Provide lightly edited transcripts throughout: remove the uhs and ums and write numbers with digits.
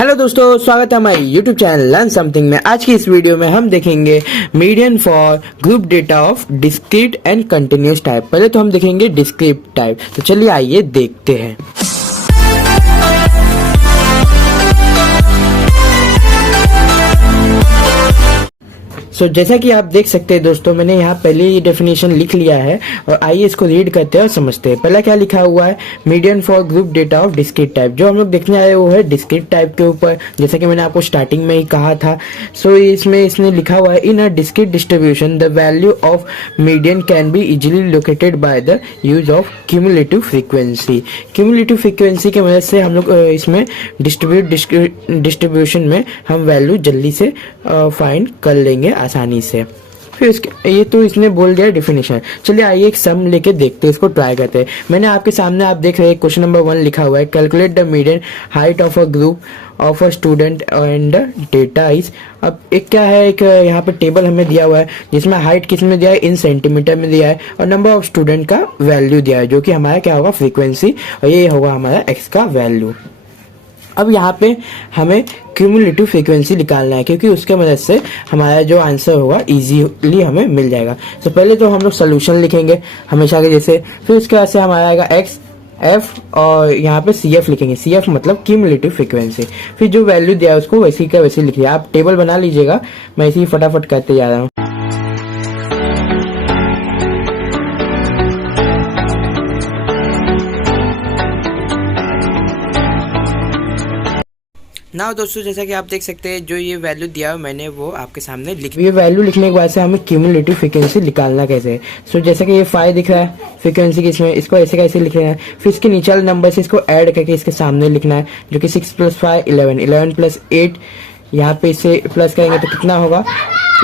Hello दोस्तों, स्वागत है हमारे यूट्यूब चैनल लर्न समथिंग में। आज की इस वीडियो में हम देखेंगे median for group data of discrete and continuous type. पहले तो हम देखेंगे डिस्क्रीट टाइप, तो चलिए आइए देखते हैं। जैसा कि आप देख सकते हैं दोस्तों, मैंने यहाँ पहले ही डेफिनेशन लिख लिया है और आइए इसको रीड करते हैं और समझते हैं। पहला क्या लिखा हुआ है, median for group data of discrete type. जो हम लोग देखने आए वो है डिस्क्रीट टाइप के ऊपर, जैसा कि मैंने आपको स्टार्टिंग में ही कहा था। इसमें इसने लिखा हुआ है, in a discrete distribution the value of median can be easily located by the use of cumulative frequency. Cumulative frequency की मदद से हम लोग इसमें डिस्ट्रीब्यूशन में हम वैल्यू जल्दी से फाइंड कर लेंगे आसानी से। फिर ये तो इसने बोल दिया डेफिनेशन। चलिए आइए एक सम लेके देखते हैं, इसको ट्राई करते हैं। मैंने आपके सामने आप देख रहे हैं क्वेश्चन नंबर 1 लिखा हुआ है, calculate the median height of a group of a student and data is. अब एक क्या है, एक यहाँ पे टेबल हमें दिया हुआ है जिसमें हाइट किस में दिया है, इन सेंटीमीटर में दिया है, और नंबर ऑफ स्टूडेंट का वैल्यू दिया है जो कि हमारा क्या होगा, फ्रीक्वेंसी, और ये होगा हमारा एक्स का वैल्यू। अब यहाँ पे हमें क्यूमुलेटिव फ्रीक्वेंसी निकालना है, क्योंकि उसके मदद से हमारा जो आंसर होगा इजीली हमें मिल जाएगा। तो पहले तो हम लोग सोल्यूशन लिखेंगे हमेशा के जैसे, फिर उसके बाद से हमारा आएगा एक्स, एफ और यहाँ पे सी एफ लिखेंगे। सी एफ मतलब क्यूमुलेटिव फ्रीक्वेंसी। फिर जो वैल्यू दिया है उसको वैसे का वैसे लिखिए। आप टेबल बना लीजिएगा, मैं इसी फटाफट करते जा रहा हूँ। ना दोस्तों, जैसा कि आप देख सकते हैं, जो ये वैल्यू दिया है मैंने वो आपके सामने लिख। ये वैल्यू लिखने के बाद से हमें क्यूमुलेटिव फ्रीक्वेंसी निकालना कैसे है। जैसा कि ये 5 दिख रहा है फ्रीक्वेंसी की, इसमें इसको ऐसे कैसे लिख रहे हैं। फिर इसके नीचे वाले नंबर से इसको ऐड करके इसके सामने लिखना है, जो कि 6 + 5 11, 11 + 8, यहाँ पे इसे प्लस करेंगे तो कितना होगा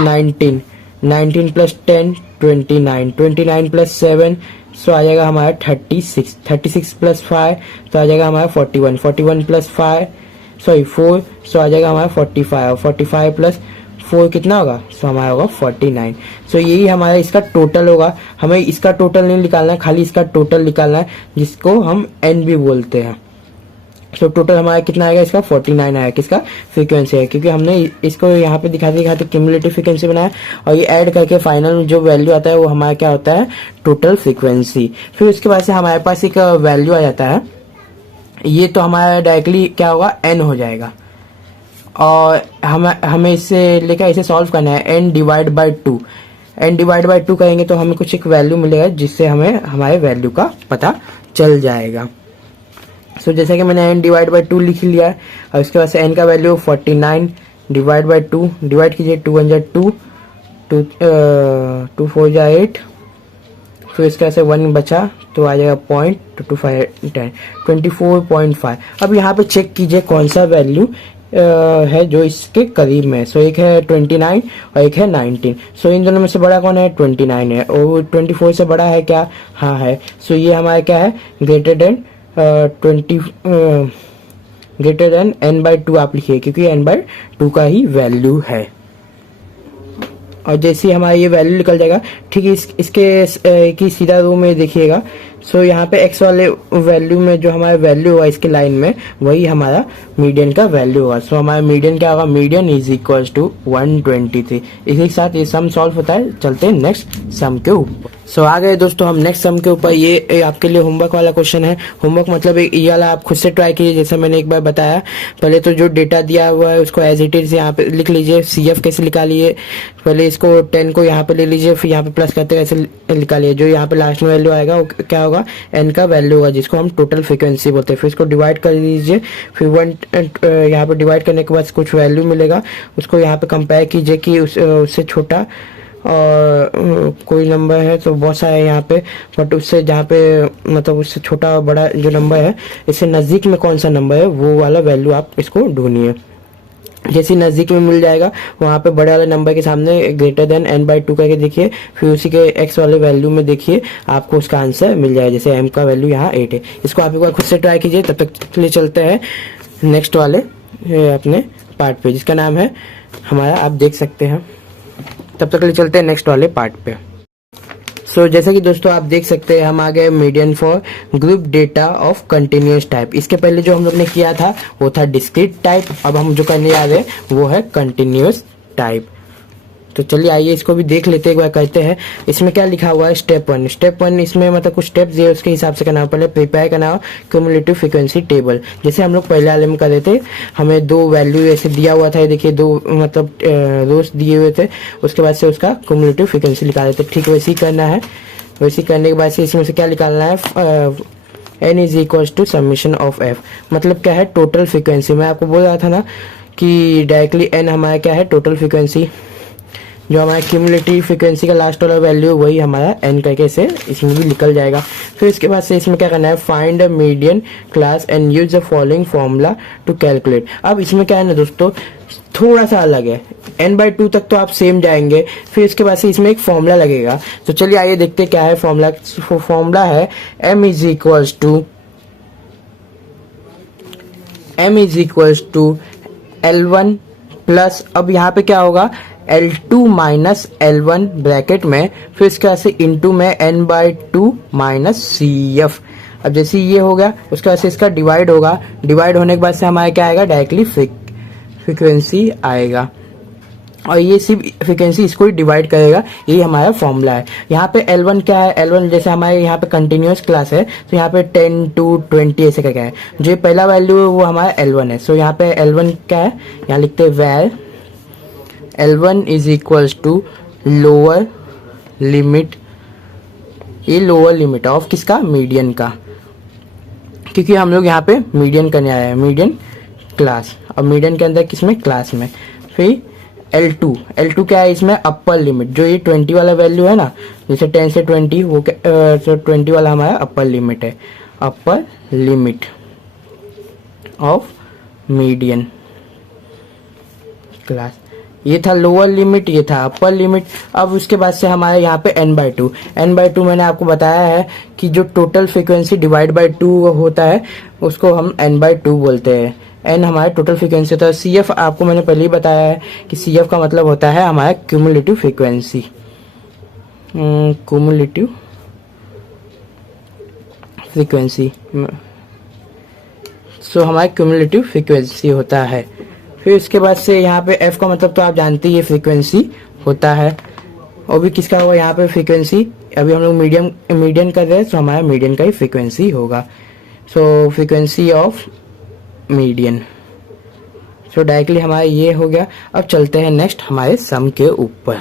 19, 19 + 10 29, 29 + 7 आ जाएगा हमारा 36, 36 + 5 तो आ जाएगा हमारा 41, 41 + 4 आ जाएगा हमारा 45, और 45 + 4 कितना होगा, हमारा होगा 49। यही हमारा इसका टोटल होगा। हमें इसका टोटल नहीं निकालना है, खाली इसका टोटल निकालना है, जिसको हम एन भी बोलते हैं। टोटल हमारा कितना आएगा, इसका 49 आएगा, किसका, फ्रीक्वेंसी है, क्योंकि हमने इसको यहाँ पे दिखाते दिखाते क्यूमुलेटिव फ्रीक्वेंसी बनाया, और ये ऐड करके फाइनल जो वैल्यू आता है वो हमारा क्या होता है, टोटल फ्रीक्वेंसी। फिर उसके बाद से हमारे पास एक वैल्यू आ जाता है, ये तो हमारा डायरेक्टली क्या होगा, n हो जाएगा, और हमें इससे लेकर इसे सॉल्व करना है। n divide by 2, n divide by 2 करेंगे तो हमें कुछ एक वैल्यू मिलेगा, जिससे हमें हमारे वैल्यू का पता चल जाएगा। जैसा कि मैंने n डिवाइड बाय 2 लिख लिया है, और उसके बाद से n का वैल्यू 49 डिवाइड बाय 2, डिवाइड कीजिए, 2 × 2, 2 4 × 8, फिर इसके से 1 बचा तो आ जाएगा 0.25 10 24.5। अब यहाँ पे चेक कीजिए कौन सा वैल्यू है जो इसके करीब में है। एक है 29 और एक है 19। इन दोनों में से बड़ा कौन है, 29 है, और 24 से बड़ा है क्या, हाँ है। ये हमारा क्या है, ग्रेटर देन n/2 आप लिखिए, क्योंकि n/2 का ही वैल्यू है। और जैसे ही हमारा ये वैल्यू निकल जाएगा, ठीक है, इसके की सीधा रो में देखिएगा। यहाँ पे x वाले वैल्यू में जो हमारा वैल्यू होगा इसके लाइन में, वही हमारा मीडियन का वैल्यू होगा। हमारा मीडियन क्या होगा, मीडियन इज इक्वल टू 123। इसी के साथ ये सम सॉल्व होता है। चलते हैं नेक्स्ट सम के ऊपर। आ गए दोस्तों हम नेक्स्ट सम के ऊपर। ये आपके लिए होमवर्क वाला क्वेश्चन है। होमवर्क मतलब ये वाला आप खुद से ट्राई कीजिए, जैसे मैंने एक बार बताया। पहले तो जो डेटा दिया हुआ है उसको एज इट इज यहाँ पे लिख लीजिए। CF कैसे निकालिए, पहले इसको 10 को यहाँ पे ले लीजिए, फिर यहाँ पे प्लस करते कैसे निकालिए। जो यहाँ पे लास्ट में वैल्यू आएगा वो क्या होगा, n का वैल्यू होगा, जिसको हम टोटल फ्रीक्वेंसी बोलते हैं। फिर इसको डिवाइड कर दीजिए, फिर 1 यहाँ पे डिवाइड करने के बाद कुछ वैल्यू मिलेगा, उसको यहाँ पे कंपेयर कीजिए कि उससे छोटा और कोई नंबर है तो बहुत सारे यहाँ पे, बट उससे जहाँ पे मतलब उससे छोटा बड़ा जो नंबर है, इससे नज़दीक में कौन सा नंबर है वो वाला वैल्यू आप इसको ढूंढिए। जैसे नज़दीक में मिल जाएगा, वहाँ पे बड़े वाले नंबर के सामने ग्रेटर देन n/2 करके देखिए, फिर उसी के x वाले वैल्यू में देखिए, आपको उसका आंसर मिल जाएगा। जैसे m का वैल्यू यहाँ 8 है। इसको आप एक बार खुद से ट्राई कीजिए। तब तक के लिए चलते हैं नेक्स्ट वाले अपने पार्ट पे, जिसका नाम है हमारा, आप देख सकते हैं। तब तक के लिए चलते हैं नेक्स्ट वाले पार्ट पे। सो जैसा कि दोस्तों आप देख सकते हैं हम आ गए median for group data of continuous type. इसके पहले जो हम लोग ने किया था वो था डिस्क्रीट टाइप, अब हम जो करने जा रहे हैं वो है कंटिन्यूअस टाइप। तो चलिए आइए इसको भी देख लेते हैं, एक बार करते हैं। इसमें क्या लिखा हुआ है, स्टेप वन इसमें मतलब कुछ स्टेप्स दिए उसके हिसाब से करना। पहले प्रिपेयर करना हो क्यूमुलेटिव फ्रीक्वेंसी टेबल, जैसे हम लोग पहले वाले में कर रहे थे। हमें दो वैल्यू ऐसे दिया हुआ था, ये देखिए दो मतलब रोज दिए हुए थे, उसके बाद से उसका क्यूमुलेटिव फ्रीक्वेंसी निकाल देते। ठीक वैसे ही करना है। वैसे करने के बाद से इसमें से क्या निकालना है, n is equal to summation of f, मतलब क्या है टोटल फ्रीक्वेंसी। मैं आपको बोल रहा था ना कि डायरेक्टली n हमारा क्या है टोटल फ्रीक्वेंसी, जो हमारा क्यूमुलेटिव फ्रीक्वेंसी का लास्ट वाला वैल्यू वही हमारा n करके से इसमें भी निकल जाएगा। फिर इसके बाद से इसमें क्या करना है, find a median class and use the following formula to calculate. अब इसमें क्या है ना दोस्तों, थोड़ा सा अलग है, n/2 तक तो आप सेम जाएंगे, फिर इसके बाद से इसमें एक फॉर्मूला लगेगा। तो चलिए आइए देखते हैं क्या है फॉर्मूला। फॉर्मूला है m is equals to L1 plus, अब यहाँ पे क्या होगा L2 माइनस L1 ब्रैकेट में, फिर इसके बाद से इंटू में n/2 माइनस CF। अब जैसे ये हो गया उसके बाद से इसका डिवाइड होगा, डिवाइड होने के बाद से हमारे क्या आएगा डायरेक्टली फ्रीक्वेंसी आएगा, और ये सिर्फ फ्रीक्वेंसी इसको ही डिवाइड करेगा, ये हमारा फॉर्मूला है। यहाँ पे L1 क्या है, L1 जैसे हमारे यहाँ पे कंटिन्यूअस क्लास है तो यहाँ पे 10 to 20 ऐसे क्या है, जो पहला वैल्यू है वो हमारा L1 है। सो यहाँ पे L1 क्या है, यहाँ लिखते हैं where L1 is equals to lower limit, ये लोअर लिमिट ऑफ किसका, मीडियन का, क्योंकि हम लोग यहाँ पे मीडियन करने आए हैं, मीडियन क्लास, और मीडियन के अंदर किसमें, क्लास में। फिर L2 क्या है, इसमें अपर लिमिट, जो ये 20 वाला वैल्यू है ना, जैसे 10 से 20 वो तो 20 वाला हमारा अपर लिमिट है, upper limit of median class. ये था लोअर लिमिट, ये था अपर लिमिट। अब उसके बाद से हमारे यहाँ पे n/2 मैंने आपको बताया है कि जो टोटल फ्रीक्वेंसी डिवाइड बाय 2 होता है उसको हम n/2 बोलते हैं। n हमारा टोटल फ्रीक्वेंसी होता है। CF आपको मैंने पहले ही बताया है कि CF का मतलब होता है हमारा क्यूमुलेटिव फ्रीक्वेंसी, क्यूमुलेटिव फ्रीक्वेंसी, सो हमारा क्यूमुलेटिव फ्रीक्वेंसी होता है। फिर इसके बाद से यहाँ पे f का मतलब तो आप जानते ही ये फ्रीक्वेंसी होता है, और भी किसका होगा यहाँ पे फ्रीक्वेंसी, अभी हम लोग मीडियन कर रहे हैं तो हमारा मीडियन का ही फ्रीक्वेंसी होगा। So frequency of median, so directly हमारा ये हो गया। अब चलते हैं नेक्स्ट हमारे सम के ऊपर।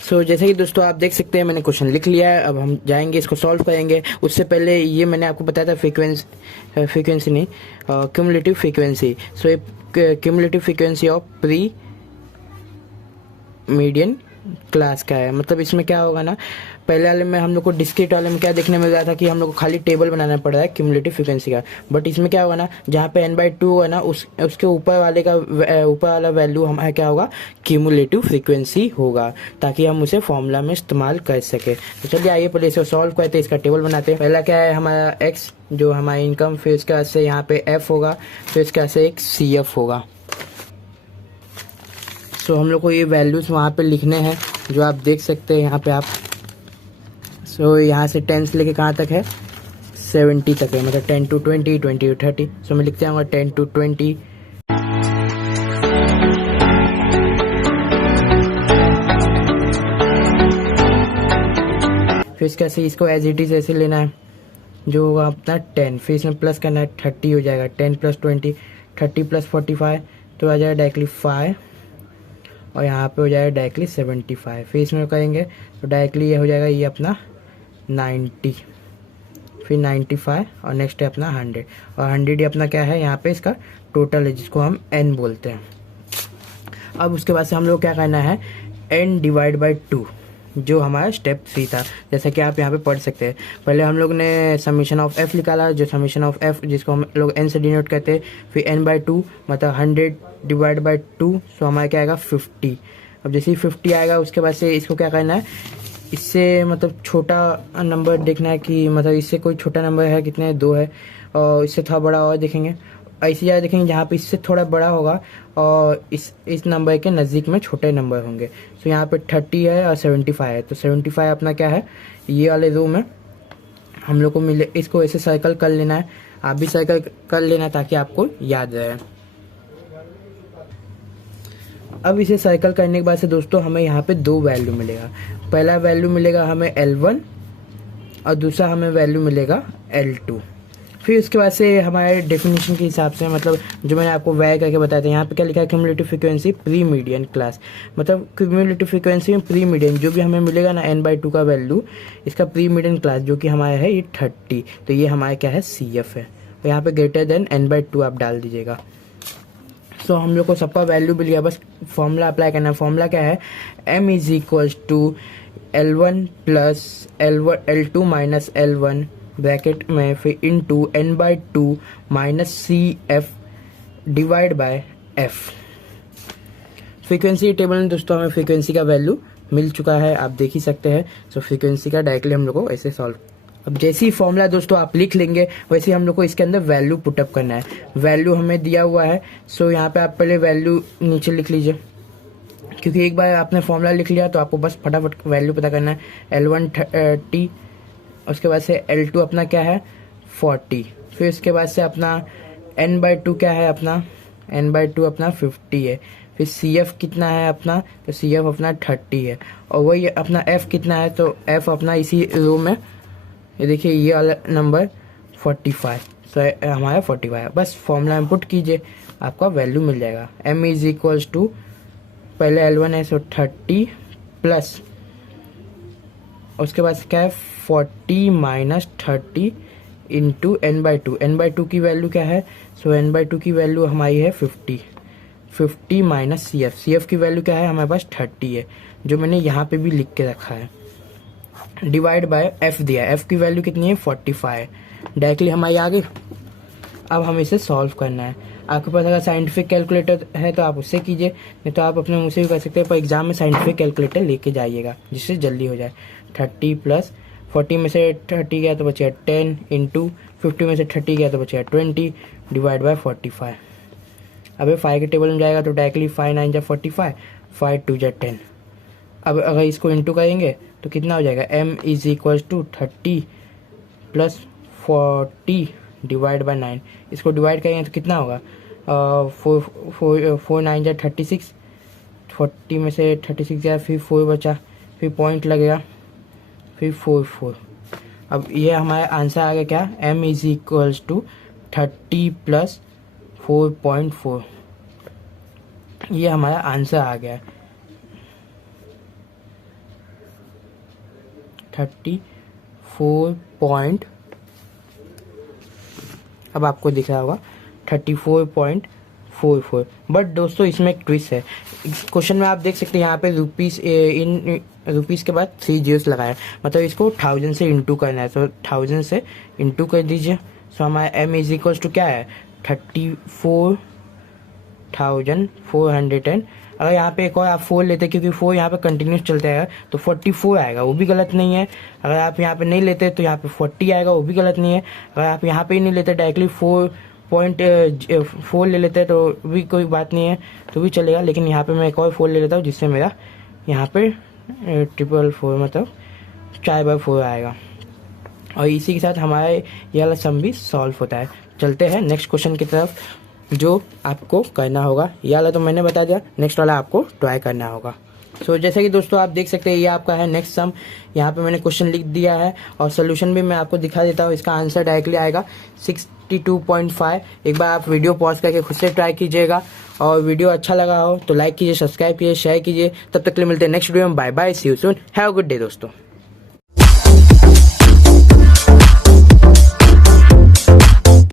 सो जैसे कि दोस्तों आप देख सकते हैं मैंने क्वेश्चन लिख लिया है, अब हम जाएंगे इसको सॉल्व करेंगे। उससे पहले ये मैंने आपको बताया था फ्रीक्वेंसी नहीं, cumulative frequency. So cumulative frequency of pre median class का है, मतलब इसमें क्या होगा ना, पहले वाले में हम लोग को डिस्क्रीट वाले में क्या देखने मिल रहा था कि हम लोग को खाली टेबल बनाना पड़ रहा है क्यूमुलेटिव फ्रीक्वेंसी का, बट इसमें क्या होगा ना, जहाँ पे n/2 है ना उसके ऊपर वाला वैल्यू हमारा क्या होगा, क्यूमुलेटिव फ्रीक्वेंसी होगा, ताकि हम उसे फॉर्मूला में इस्तेमाल कर सके। तो चलिए आइए पहले इसे सॉल्व करते हैं, इसका टेबल बनाते हैं। पहला क्या है हमारा x, जो हमारा इनकम, फिर इसके बाद से यहाँ पे f होगा, फिर इसके बाद से एक CF होगा। सो हम लोग को ये वैल्यूज वहाँ पे लिखने हैं, जो आप देख सकते हैं यहाँ पे आप। सो यहाँ से 10 से लेके कहाँ तक है, 70 तक है, मतलब 10 to 20, 20 to 30। सो मैं लिखते आऊँगा 10 to 20, फिर इसका से इसको एज इट इज ऐसे लेना है, जो होगा अपना 10, फिर इसमें प्लस करना है, 30 हो जाएगा, 10 + 20, 30 + 45 तो आ जाएगा डायरेक्टली 5, और यहाँ पे हो जाएगा डायरेक्टली 75। फिर इसमें करेंगे तो डायरेक्टली ये हो जाएगा ये अपना 90, फिर 95, और नेक्स्ट है अपना 100, और 100 ही अपना क्या है यहाँ पे इसका टोटल है, जिसको हम n बोलते हैं। अब उसके बाद से हम लोग क्या करना है, n/2, जो हमारा स्टेप 3 था, जैसा कि आप यहाँ पे पढ़ सकते हैं। पहले हम लोग ने समीशन ऑफ f निकाला, जो समीशन ऑफ f जिसको हम लोग n से डिनोट करते हैं, फिर n/2 मतलब 100/2, सो हमारा क्या आएगा 50। अब जैसे ही 50 आएगा उसके बाद से इसको क्या करना है, इससे मतलब छोटा नंबर देखना है कि मतलब इससे कोई छोटा नंबर है, कितने 2 है, और इससे थोड़ा बड़ा और देखेंगे, ऐसी जगह देखेंगे जहाँ पे इससे थोड़ा बड़ा होगा और इस नंबर के नज़दीक में छोटे नंबर होंगे। तो यहाँ पे 30 है और 75 है, तो 75 अपना क्या है, ये वाले रो में हम लोग को मिले। इसको ऐसे सर्कल कर लेना है, आप भी सर्कल कर लेना ताकि आपको याद रहे। अब इसे सर्कल करने के बाद से दोस्तों हमें यहाँ पे दो वैल्यू मिलेगा। पहला वैल्यू मिलेगा हमें L1 और दूसरा हमें वैल्यू मिलेगा L2। फिर उसके बाद से हमारे डेफिनेशन के हिसाब से, मतलब जो मैंने आपको वैर करके बताया था, यहाँ पे क्या लिखा है, cumulative frequency pre median class. मतलब क्यूमुलेटिव फ्रीक्वेंसी में प्री मीडियन जो भी हमें मिलेगा ना n/2 का वैल्यू, इसका प्री मीडियन क्लास जो कि हमारा है ये 30, तो ये हमारा क्या है, CF है। तो यहाँ पे ग्रेटर देन n/2 आप डाल दीजिएगा। सो हम लोग को सबका वैल्यू मिल गया, बस फॉर्मूला अप्लाई करना है। फॉर्मूला क्या है, m is equals to L1 plus L2 minus L1 bracket में फिर into n/2 minus CF divide by F। Frequency table में दोस्तों हमें फ्रीक्वेंसी का वैल्यू मिल चुका है, आप देख ही सकते हैं। सो फ्रीक्वेंसी का डायरेक्टली हम लोग को ऐसे सॉल्व, अब जैसे ही फॉर्मूला दोस्तों आप लिख लेंगे वैसे ही हम लोग को इसके अंदर वैल्यू पुटअप करना है। वैल्यू हमें दिया हुआ है, सो यहाँ पे आप पहले वैल्यू नीचे लिख लीजिए, क्योंकि एक बार आपने फॉर्मूला लिख लिया तो आपको बस फटाफट वैल्यू पता करना है। L1 30, उसके बाद से L2 अपना क्या है 40, फिर उसके बाद से अपना n/2 क्या है, अपना n/2 अपना 50 है। फिर CF कितना है अपना, तो CF अपना 30 है। और वही अपना F कितना है, तो F अपना इसी रो में, ये देखिए ये वाला नंबर 45, सो हमारा 45 है। बस फॉर्मूला इनपुट कीजिए, आपका वैल्यू मिल जाएगा। m इज इक्वल्स टू, पहले L1 है सो 30 प्लस उसके बाद क्या है 40 माइनस 30 इंटू n/2। n/2 की वैल्यू क्या है, सो n/2 की वैल्यू हमारी है 50 माइनस CF की वैल्यू क्या है, हमारे पास 30 है, जो मैंने यहाँ पे भी लिख के रखा है, डिवाइड बाय F दिया है। F की वैल्यू कितनी है 45, डायरेक्टली हमारी आ गई। अब हमें इसे सॉल्व करना है। आपके पास अगर साइंटिफिक कैलकुलेटर है तो आप उससे कीजिए, नहीं तो आप अपने मुँह से भी कर सकते हैं, पर एग्जाम में साइंटिफिक कैलकुलेटर लेके जाइएगा जिससे जल्दी हो जाए। 30 प्लस 40 में से 30 गया तो बचेगा 10 इंटू 50 में से 30 गया तो बचेगा 20 डिवाइड बाय 45। अब 5 के टेबल में जाएगा तो डायरेक्टली 5 9 जा 45, 5 2 जा 10। अब अगर इसको इंटू करेंगे तो कितना हो जाएगा, m is equals to 30 plus 40 divide by 9। इसको डिवाइड करेंगे तो कितना होगा, 4 9 जा 36, 40 में से 36 गया, फिर 4 बचा, फिर पॉइंट लगेगा, फिर 4। अब ये हमारा आंसर आ गया क्या, m is equals to 30 plus 4.4, ये हमारा आंसर आ गया 34 अब आपको दिख रहा होगा 34.44। बट दोस्तों इसमें एक ट्विस्ट है, क्वेश्चन में आप देख सकते हैं यहाँ पे रुपीस इन रुपीस के बाद 3 जीरोस लगाया, मतलब इसको 1000 से इंटू करना है, तो 1000 से इंटू कर दीजिए। सो हमारा m इज इक्वल्स टू क्या है 34,410। अगर यहाँ पे एक और आप 4 लेते, क्योंकि 4 यहाँ पे कंटिन्यूस चलता है, तो 44 आएगा, वो भी गलत नहीं है। अगर आप यहाँ पे नहीं लेते तो यहाँ पे 40 आएगा, वो भी गलत नहीं है। अगर आप यहाँ पे ही नहीं लेते, डायरेक्टली 4.4 ले लेते तो भी कोई बात नहीं है, तो भी चलेगा। लेकिन यहाँ पे मैं एक और 4 ले लेता हूँ, जिससे मेरा यहाँ पे 444 मतलब 4/4 आएगा। और इसी के साथ हमारा ये वाला सम भी सॉल्व होता है। चलते हैं नेक्स्ट क्वेश्चन की तरफ, जो आपको करना होगा। ये वाला तो मैंने बता दिया, नेक्स्ट वाला आपको ट्राई करना होगा। सो जैसे कि दोस्तों आप देख सकते हैं, ये आपका है नेक्स्ट सम। यहाँ पे मैंने क्वेश्चन लिख दिया है और सोल्यूशन भी मैं आपको दिखा देता हूँ। इसका आंसर डायरेक्टली आएगा 62.5। एक बार आप वीडियो पॉज करके खुद से ट्राई कीजिएगा, और वीडियो अच्छा लगा हो तो लाइक कीजिए, सब्सक्राइब कीजिए, शेयर कीजिए। तब तक के लिए मिलते हैं नेक्स्ट वीडियो में। Bye bye, see you soon, have a good day दोस्तों।